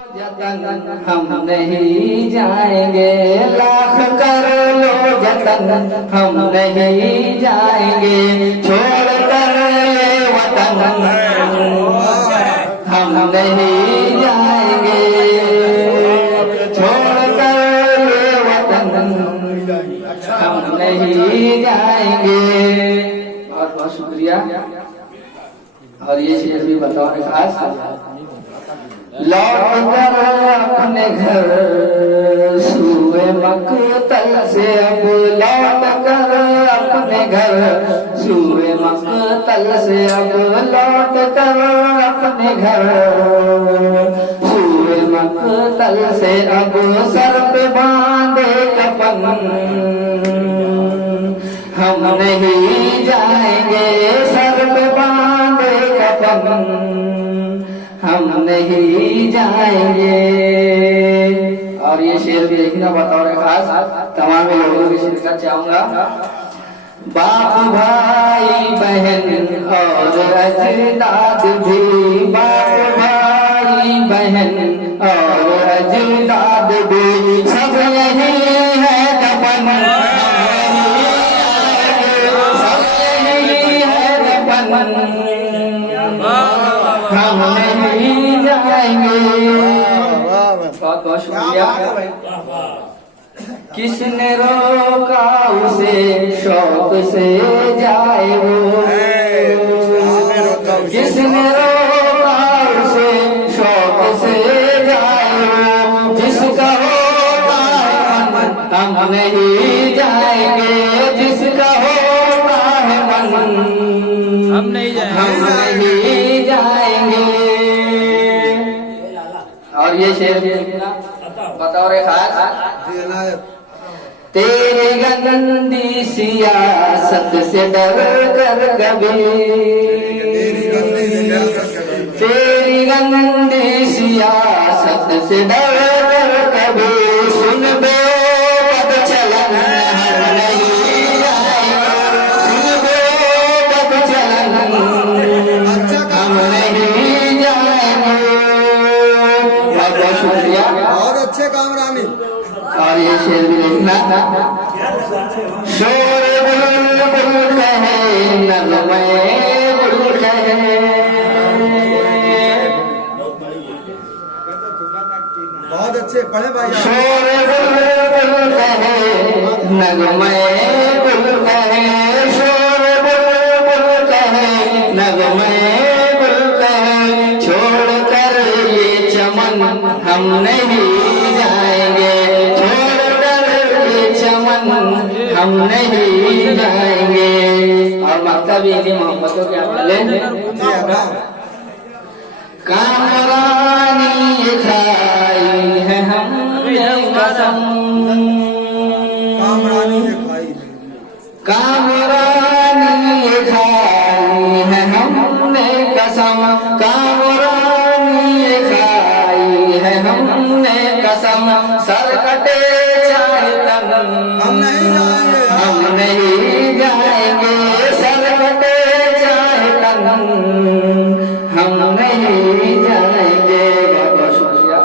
जतन हम नहीं जाएंगे, लाख कर लो जतन हम नहीं जाएंगे, छोड़ कर ये वतन हम नहीं जाएंगे, छोड़ कर ये वतन हम नहीं जाएंगे। बहुत बहुत शुक्रिया। और ये शेर भी बताओ खास, लौट कर अपने घर सूए मकतल से, अब लौट कर अपने घर सूए मकतल से, अब लौट कर अपने घर सूए मकतल से, अब सर पे बांधे कफन हम नहीं जाएंगे, सर पे बांधे कफन हम नहीं जाएंगे। और ये शेर भी देखना बतौर खास तमाम लोगों की शिरकत चाहूंगा। बाप भाई बहन और अजदाद भी, बाप भाई बहन और अजदाद भी, सब यही है दफन, सब यही है दफन हम नहीं जाएंगे। बहुत बहुत शुक्रिया। किसने रोका उसे शौक से जाए वो, किसने रोका उसे शौक से जाए वो, जिसका होता है मन हम नहीं जाएंगे, जिसका होता है मन हम नहीं जाएंगे। और ये शेर बताओ रे खास, तेरी गंदी सियासत से डर कर कभी, तेरी गंदी सियासत से डर कर कभी, सुन बे बदचलन हम नहीं जाएंगे, सुन बे बदचलन हम नहीं जाएंगे। बहुत शुक्रिया, बहुत अच्छे काम रानी। और ये शेर भी देखना, शोर बुलबुल कहे नगमे बुल कहे, बहुत अच्छे पढ़े भाई। शोर बुलबुल कहे नगमे बुल कहे, शोर बुलबुल कहे नगमे बुल कहे, छोड़ कर ये चमन हम नहीं जाएंगे, छोड़ कर ये चमन हम नहीं जाएंगे। और मकतब ये मोहब्बतों के हवाले कामरानी खाई है हमने कसम, कामरानी ने खाई, कामरानी खाई है हमने कसम, कामरानी खाई है हमने कसम, सर कटे चाहे तन हम नहीं जाएंगे, हम नहीं जाएंगे, सर कटे चाहे तन हम नहीं जाएंगे। बहुत शुक्रिया।